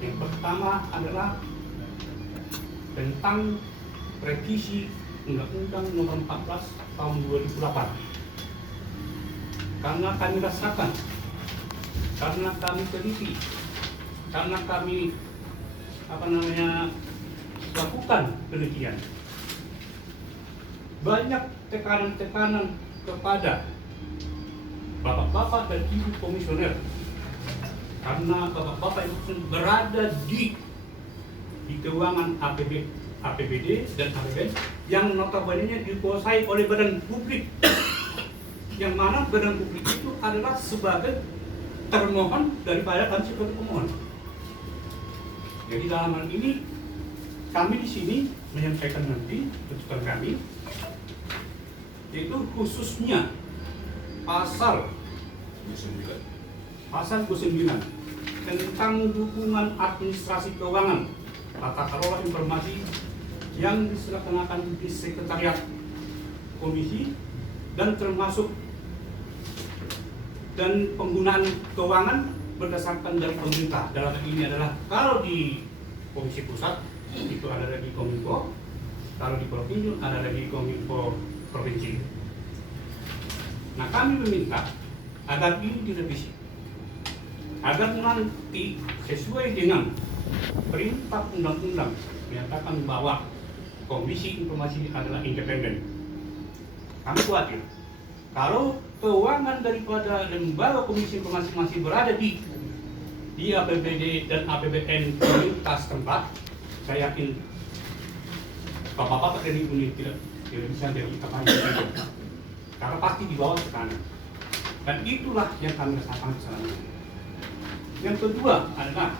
Yang pertama adalah tentang revisi Undang-Undang Nomor 14 Tahun 2008. Karena kami rasakan, karena kami teliti, karena kami lakukan penelitian, banyak tekanan-tekanan kepada bapak-bapak dan ibu komisioner, karena bapak-bapak itu berada di keuangan APBD dan APBN yang notabene dikuasai oleh badan publik, yang mana badan publik itu adalah sebagai termohon daripada kami sebagai pemohon. Jadi dalam hal ini kami di sini menyampaikan nanti tuntutan kami, yaitu khususnya pasal 29 tentang dukungan administrasi keuangan tata kelola informasi yang dilaksanakan di sekretariat komisi dan termasuk dan penggunaan keuangan berdasarkan dari pemerintah. Dalam hal ini adalah kalau di komisi pusat itu ada dari Kominfo, kalau di provinsi ada dari Kominfo provinsi. Nah, kami meminta agar ini direvisi, agar nanti sesuai dengan perintah undang-undang menyatakan bahwa komisi informasi adalah independen. Kami khawatir kalau keuangan daripada lembaga komisi informasi masih berada di APBD dan APBN pemerintah setempat, saya yakin bapak-bapak dari unit tidak bisa dari apa karena pasti dibawa ke sana. Dan itulah yang kami rasakan sekarang. Yang kedua adalah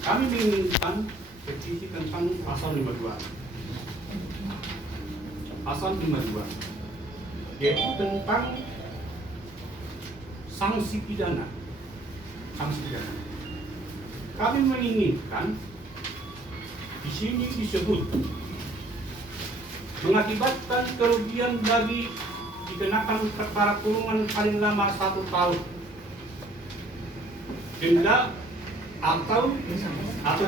kami menginginkan revisi tentang pasal 52. Pasal 52 yaitu tentang sanksi pidana. Kami menginginkan di sini disebut mengakibatkan kerugian bagi dikenakan perkara kurungan paling lama 1 tahun, denda atau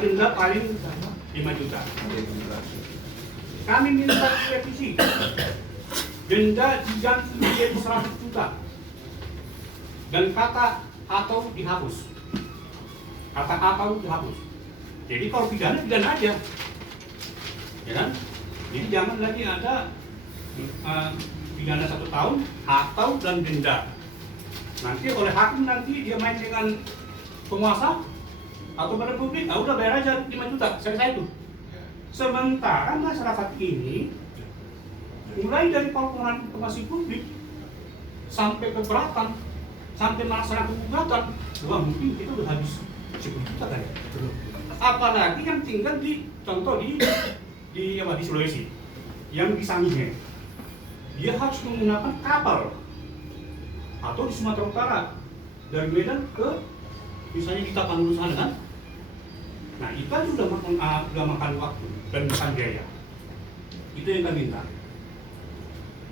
denda paling 5 juta. Kami minta direvisi, denda diganti menjadi 100 juta dan kata atau dihapus. Kata atau dihapus. Jadi kalau pidana aja, ya kan? Jadi jangan lagi ada pidana 1 tahun atau dan denda. Nanti oleh hakim nanti dia main dengan penguasa atau pada publik, udah bayar aja 5 juta, selesai itu. Sementara masyarakat ini mulai dari laporan informasi publik sampai keberatan, sampai melaksanakan gugatan, wah mungkin kita udah habis 10 juta kan ya. Apalagi yang tinggal di contoh di Sulawesi, yang di Sangihe, dia harus menggunakan kapal, atau di Sumatera Utara dari Medan ke misalnya kita Tapanuli sana kan. Nah itu sudah makan waktu dan makan biaya. Itu yang kami minta.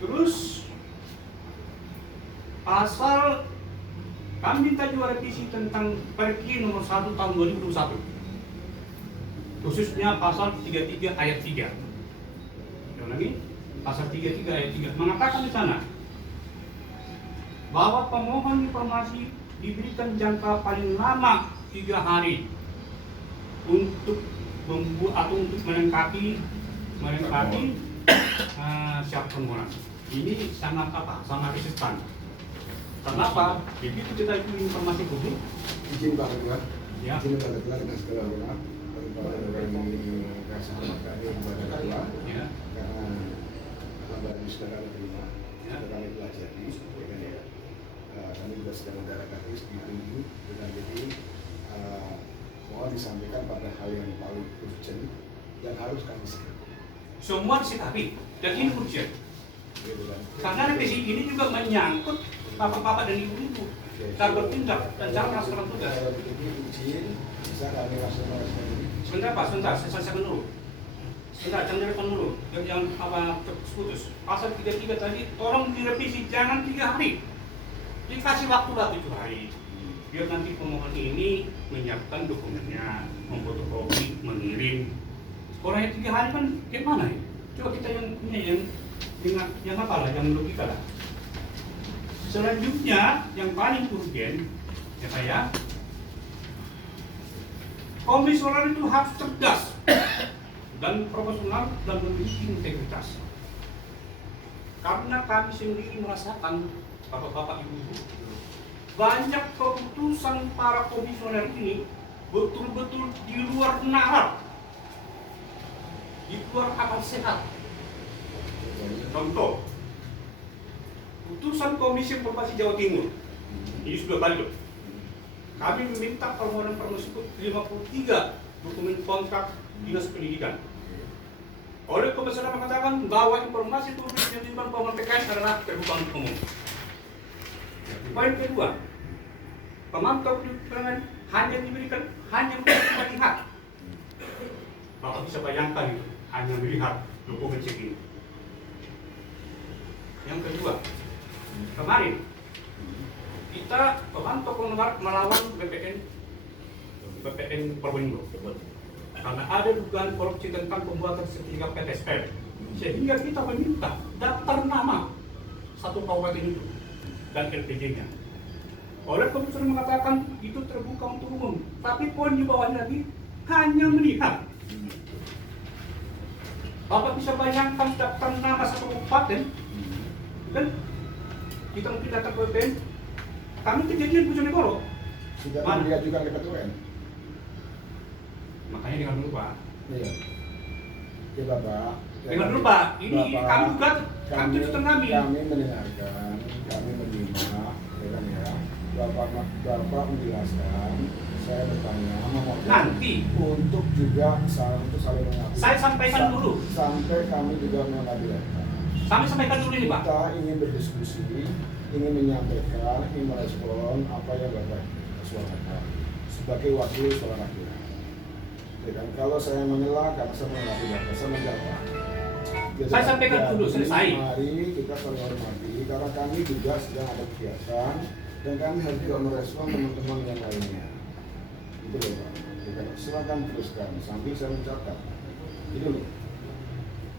Terus pasal kami minta juga revisi tentang Perki nomor 1 tahun 2021, khususnya pasal 33 ayat 3. Lagi pasal 33 ayat 3 mengatakan di sana bahwa pemohon informasi diberikan jangka paling lama 3 hari untuk membuat atau untuk melengkapi syarat permohonan. Ini sangat riskan. Kenapa? Begitu kita itu informasi publik. Izin Pak Ketua, ya. Izin Pak Ketua dengan segala hormat kasih hormat kami kepada Ketua, Ya. karena lambat ini saudara terima, Ya. kami pelajari, ya. Kami juga sedang mendarakan ditunggu dengan jadi mohon disampaikan pada hal yang paling urgent yang harus kami segera. Semua disikapi dan ini urgent. Gitu kan. Karena revisi ini juga menyangkut bapak-bapak dan ibu-ibu cara bertindak dan cara melaksanakan tugas. Kalau begitu izin, bisa kami langsung ini. Sebentar Pak, sebentar, saya selesaikan dulu. Sebentar, jangan direkam dulu. Jangan putus. Pasal 33 tadi, tolong direvisi, jangan 3 hari. Dikasih waktu lah 7 hari. biar nanti pemohon ini menyiapkan dokumennya, memfotokopi, mengirim. Orangnya 3 hari kan kayak mana ya? Coba kita yang punya yang apa lah, yang logika lah. Selanjutnya yang paling urgen ya saya, komisioner itu harus cerdas dan profesional dan memiliki integritas. Karena kami sendiri merasakan, bapak-bapak ibu-ibu, banyak keputusan para komisioner ini betul-betul di luar nalar, di luar akal sehat. Contoh, putusan Komisi Informasi Jawa Timur, ini sudah valid. Kami meminta permohonan tersebut 53 dokumen kontrak dinas pendidikan. Oleh komisioner mengatakan bahwa informasi publik yang disimpan pemohon PKS adalah terbuka untuk umum. Poin kedua, pemantau penerbangan hanya diberikan untuk melihat. Bapak bisa bayangkan itu, hanya melihat dokumen segini. Yang kedua, kemarin kita pemantau penerbangan melawan BPN Probolinggo karena ada dugaan korupsi tentang pembuatan sertifikat PTSP, sehingga kita meminta daftar nama satu kabupaten itu dan LPG-nya. Oleh komisioner mengatakan itu terbuka untuk umum, tapi poin di bawahnya lagi hanya melihat. Bapak bisa bayangkan daftar nama satu kabupaten, dan kita mungkin datang ke BPN. Kami kejadian Bojonegoro. Sudah diajukan ke PTUN. Makanya dengar dulu Pak. Iya. Ya Bapak. Dengar dulu Pak. Ini Bapak, kami juga kami tuntutan kami. Kami mendengarkan, kami menyimak, ya kan ya. Bapak menjelaskan, saya bertanya memohon Nanti untuk juga untuk saling mengabdi. saya sampaikan dulu. Sampai kami juga mengabdi. Kami sampaikan dulu ini Pak. Kita ingin berdiskusi, ingin menyampaikan, ingin merespon apa yang Bapak suarakan sebagai wakil suara rakyat. Ya kan, kalau saya menyela karena saya menghormati Bapak, saya menjawab. Saya sampaikan dulu, selesai. Mari kita saling hormati karena kami juga sedang ada kegiatan dan kami harus juga merespon teman-teman yang lainnya. Itu loh Pak. Ya kan, silakan teruskan sambil saya mencatat. Itu loh.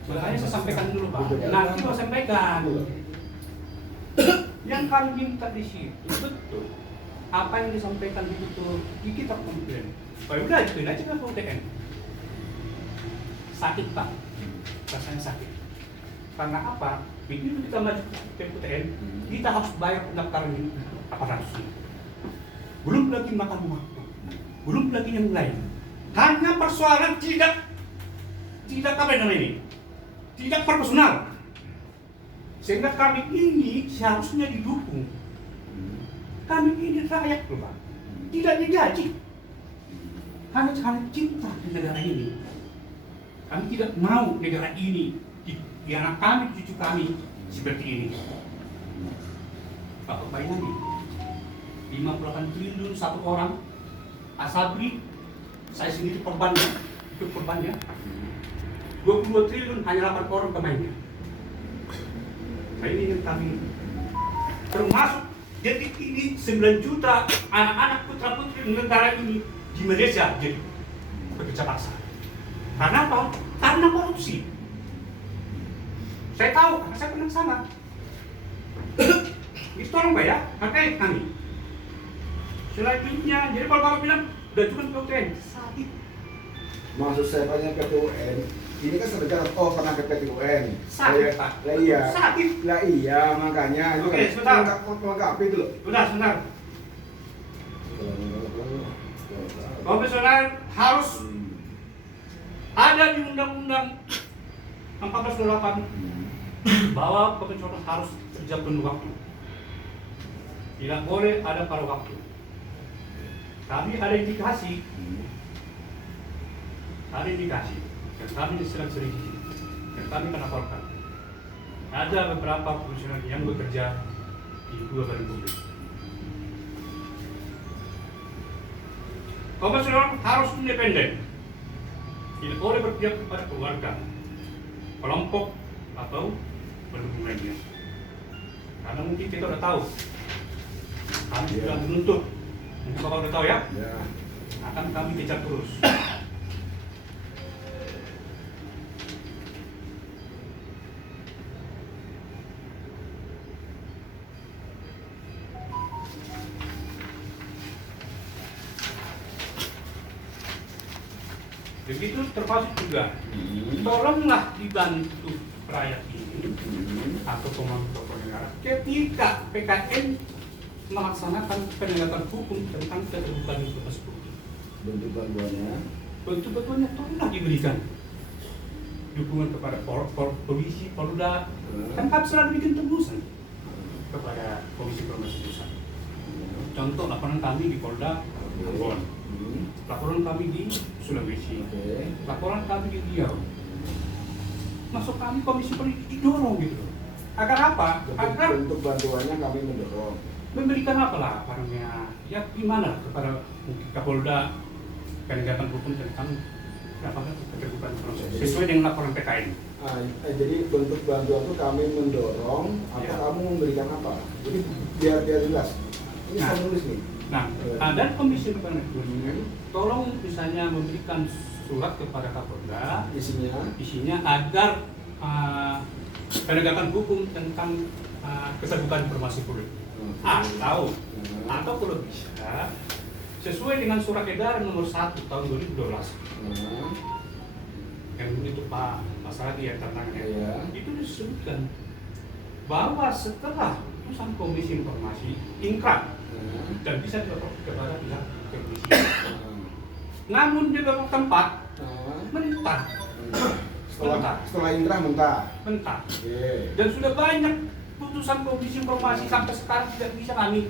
Makanya saya sampaikan dulu Pak. Nanti mau sampaikan. Yang kami minta di situ betul. Apa yang disampaikan itu di kita komplain. Pak udah ituin aja ke UTN. Sakit Pak, rasanya sakit. Karena apa? Begitu kita maju ke UTN, kita harus bayar pendaftaran ini 800. Belum lagi makan waktu, belum lagi yang lain. Hanya persoalan tidak apa namanya ini, tidak profesional. Sehingga kami ini seharusnya didukung. Kami ini rakyat loh Pak, tidak digaji. Hanya cinta di negara ini. Kami tidak mau negara ini di anak kami, cucu kami seperti ini. Bapak bayangin, 58 triliun satu orang, Asabri, saya sendiri korbannya, itu korbannya. 22 triliun hanya 8 orang pemainnya. Nah ini yang kami, termasuk detik ini 9 juta anak-anak putra-putri negara ini di Malaysia jadi pekerja paksa. Karena apa? Karena korupsi. Saya tahu, karena saya pernah ke sana. Itu tolong Pak ya, pakai kami. Selanjutnya, jadi kalau Bapak bilang udah cukup ke UTN, sakit. Maksud saya tanya PTUN, ini kan sebenarnya pernah ke PTUN. Sakit Pak. Lah iya. Sakit. Lah iya, makanya itu Oke, sebentar. melengkapi itu loh. Sebentar. Komisioner harus ada di Undang-Undang 1428 bahwa komisioner harus kerja penuh waktu. Tidak boleh ada paruh waktu. Kami ada indikasi, dan kami sedang selidiki, dan kami akan laporkan. Ada beberapa komisioner yang bekerja di dua badan publik. Komisioner harus independen, tidak boleh berpihak kepada keluarga, kelompok, atau pendukung lainnya. Karena mungkin kita sudah tahu, kami sudah menuntut Mungkin Bapak udah tahu ya, Ya. akan kami kejar terus. Begitu termasuk juga, tolonglah dibantu rakyat ini atau pemangku negara ketika PKN melaksanakan penegakan hukum tentang keterbukaan informasi publik. Bentuk bantuannya. Betul-betulnya tolonglah diberikan dukungan kepada polisi, Polda, kan kami selalu bikin tebusan kepada Komisi Informasi Pusat. Contoh laporan kami di Polda Ambon, laporan kami di Sulawesi, laporan kami di Riau. Masuk kami Komisi Politik didorong gitu. Agar apa? Agar Bentuk bantuannya kami mendorong. memberikan apa lah laporannya? Ya gimana kepada mungkin Kapolda penegakan hukum tentang keterbukaan proses sesuai dengan laporan PKN. Jadi bentuk bantuan itu kami mendorong atau Ya. kamu memberikan apa? Jadi biar jelas. Ini Nah. saya nulis nih. Nah, ada Komisi Informasi, tolong misalnya memberikan surat kepada Kapolda, isinya agar penegakan hukum tentang keterbukaan informasi publik. Atau kalau bisa sesuai dengan surat edaran nomor 1 tahun 2012 yang itu Pak Saragi yang tantangannya, Iya. itu disebutkan bahwa setelah putusan Komisi Informasi ingkrah dan bisa dilaporkan kepada pihak kepolisian. Namun di beberapa tempat mentah, Setelah inkrah mentah. Oke. dan sudah banyak putusan Komisi Informasi sampai sekarang tidak bisa kami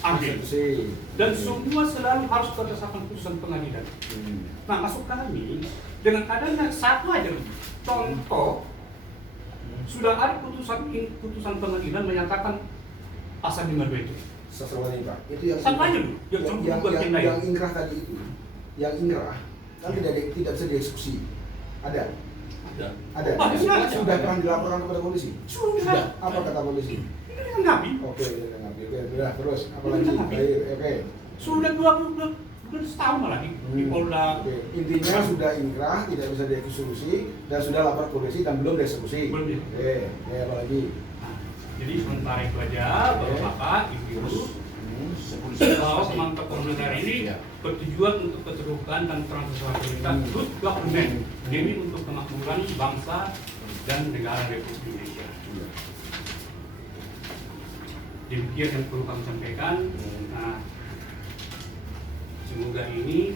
ambil, Eksekusi. dan semua selalu harus berdasarkan putusan pengadilan. Nah, masuk kami dengan adanya satu aja contoh, sudah ada putusan pengadilan menyatakan pasal 52 itu. Setelah inkrah. Itu yang Satu aja dulu, yang contoh buat yang lain. yang inkrah tadi itu. Yang inkrah kan tidak bisa dieksekusi. Ada. Ada. Oh, ada. Sudah pernah dilaporkan kepada polisi. Sudah. Apa kata polisi? Ini dengan Nabi. Oke, udah terus apa lagi? Dengan Nabi. Oke. Sudah 20 bulan setahun malah di Polda. Oke. Intinya sudah inkrah, tidak bisa dieksekusi dan sudah lapor polisi dan belum dieksekusi. Belum ya. Oke, apa lagi? Nah, jadi sementara itu aja, Bapak-bapak, Ibu, Hmm. bahwa pemantau negara ini bertujuan untuk keterbukaan dan transparansitas good government demi untuk kemakmuran bangsa dan negara Republik Indonesia. Demikian yang perlu kami sampaikan. Nah, semoga ini